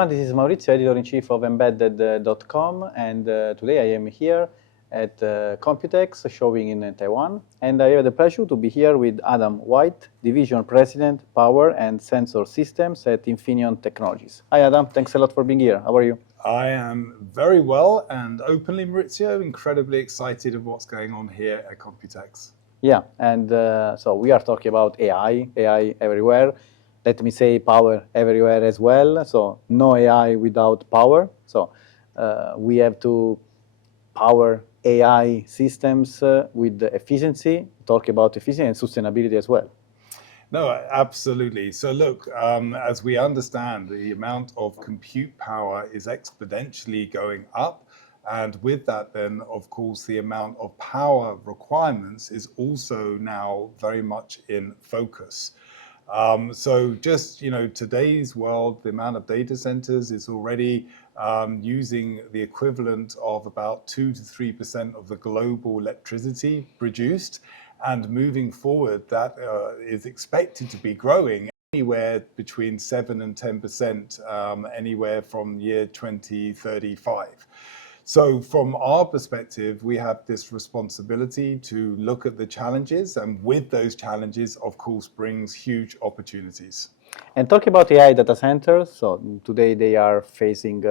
everyone, this is Maurizio, editor-in-chief of Embedded.com, and today I am here at Computex, showing in Taiwan, and I have the pleasure to be here with Adam White, Division President, Power and Sensor Systems at Infineon Technologies. Hi Adam, thanks a lot for being here. How are you? I am very well and openly, Maurizio, incredibly excited of what's going on here at Computex. Yeah, and so we are talking about AI everywhere. Let me say power everywhere as well. So no AI without power. So we have to power AI systems with efficiency, talk about efficiency and sustainability as well. No, absolutely. So look, as we understand, the amount of compute power is exponentially going up. And with that, then, of course, the amount of power requirements is also now very much in focus. So just, today's world, the amount of data centers is already using the equivalent of about 2 to 3% of the global electricity produced. And moving forward, that is expected to be growing anywhere between 7 and 10%, anywhere from year 2035. So from our perspective, we have this responsibility to look at the challenges, and with those challenges, of course, brings huge opportunities. And talking about AI data centers, so today they are facing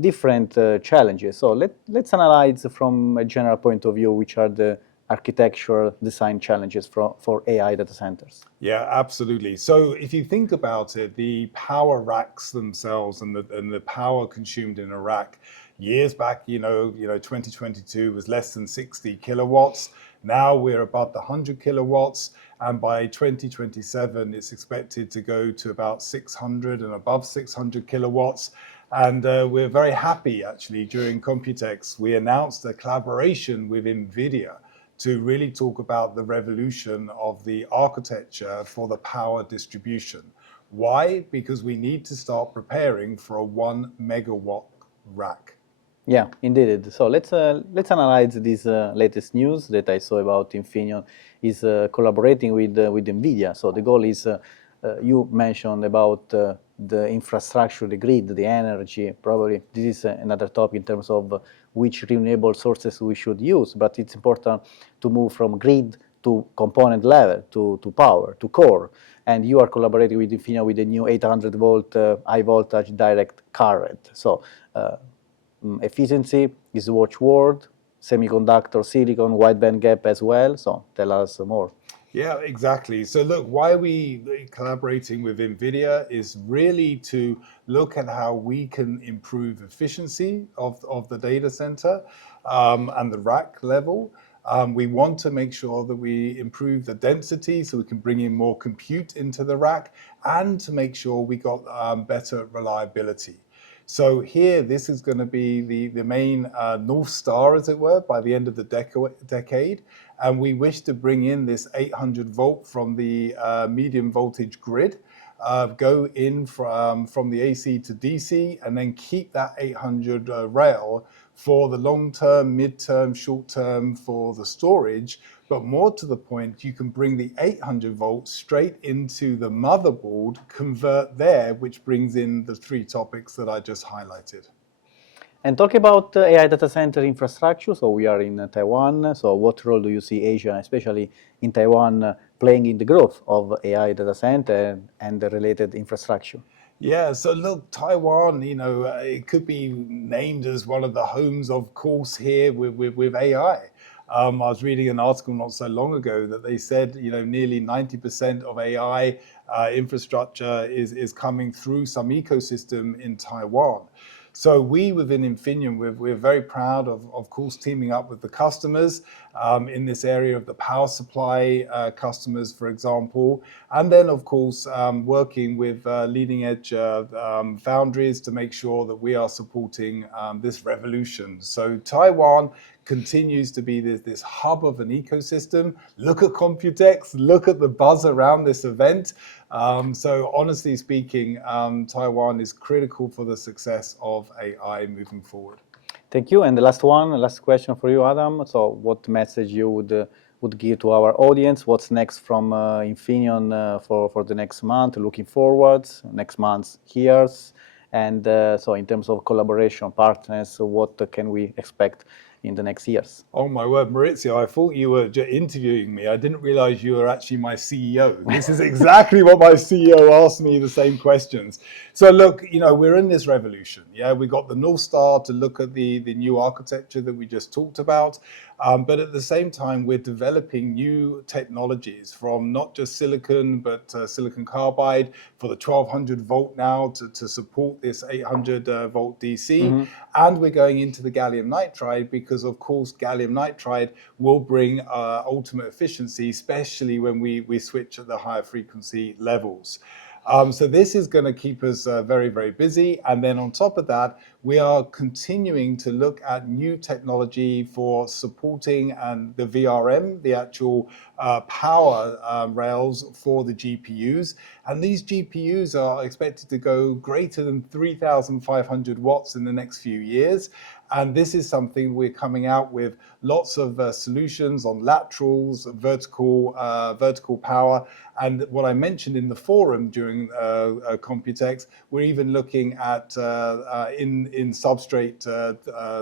different challenges. So let's analyze from a general point of view, which are the architectural design challenges for AI data centers. Yeah, absolutely. So if you think about it, the power racks themselves and the power consumed in a rack, years back, 2022 was less than 60 kilowatts. Now we're above the 100 kilowatts. And by 2027, it's expected to go to about 600 and above 600 kilowatts. And we're very happy, actually, during Computex, we announced a collaboration with Nvidia to really talk about the revolution of the architecture for the power distribution. Why? Because we need to start preparing for a 1 megawatt rack. Yeah, indeed. So let's analyze this latest news that I saw about Infineon is collaborating with Nvidia. So the goal is, you mentioned about the infrastructure, the grid, the energy. Probably this is another topic in terms of which renewable sources we should use. But it's important to move from grid to component level, to power, to core. And you are collaborating with Infineon with the new 800 volt high voltage direct current. So efficiency is the watchword, semiconductor, silicon, wide band gap as well. So tell us more. Yeah, exactly. So look, why we collaborating with Nvidia is really to look at how we can improve efficiency of the data center and the rack level. We want to make sure that we improve the density so we can bring in more compute into the rack, and to make sure we got better reliability. So here, this is going to be the main North Star, as it were, by the end of the decade. And we wish to bring in this 800 volt from the medium voltage grid, go in from the AC to DC, and then keep that 800 rail for the long-term, mid-term, short-term for the storage. But more to the point, you can bring the 800 volts straight into the motherboard, convert there, which brings in the three topics that I just highlighted. And talk about AI data center infrastructure. So we are in Taiwan. So what role do you see Asia, especially in Taiwan, playing in the growth of AI data center and the related infrastructure? Yeah, so look, Taiwan, it could be named as one of the homes, of course, here with AI. I was reading an article not so long ago that they said, nearly 90% of AI infrastructure is coming through some ecosystem in Taiwan. So we within Infineon, we're very proud of course, teaming up with the customers in this area of the power supply customers, for example, and then, of course, working with leading edge foundries to make sure that we are supporting this revolution. So Taiwan continues to be this hub of an ecosystem. Look at Computex, look at the buzz around this event. So honestly speaking, Taiwan is critical for the success of AI moving forward. Thank you. And the last question for you, Adam. So what message you would give to our audience? What's next from Infineon for the next month, looking forward, next month's years? And so in terms of collaboration, partners, what can we expect in the next years? Oh my word, Maurizio, I thought you were interviewing me. I didn't realize you were actually my CEO. This is exactly what my CEO asked me, the same questions. So look, we're in this revolution. Yeah, we got the North Star to look at the new architecture that we just talked about. But at the same time, we're developing new technologies from not just silicon, but silicon carbide for the 1200 volt now to support this 800 volt DC. And we're going into the gallium nitride because, of course, gallium nitride will bring ultimate efficiency, especially when we switch at the higher frequency levels. So this is going to keep us very, very busy. And then on top of that, we are continuing to look at new technology for supporting and the VRM, the actual power rails for the GPUs. And these GPUs are expected to go greater than 3,500 watts in the next few years. And this is something we're coming out with lots of solutions on laterals, vertical power. And what I mentioned in the forum during Computex, we're even looking at in substrate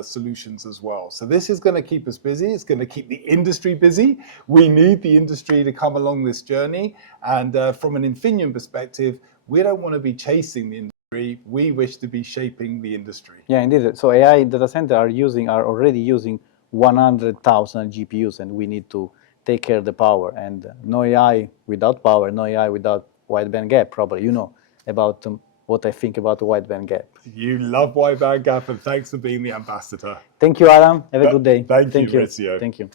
solutions as well. So this is going to keep us busy. It's going to keep the industry busy. We need the industry to come along this journey. And from an Infineon perspective, we don't want to be chasing the industry. We wish to be shaping the industry. Yeah, indeed. So AI data center are already using 100,000 GPUs, and we need to take care of the power. And no AI without power, no AI without wideband gap. Probably you know about what I think about the wideband gap. You love wideband gap, and thanks for being the ambassador. Thank you, Adam. Have a good day. Thank you, Maurizio. Thank you.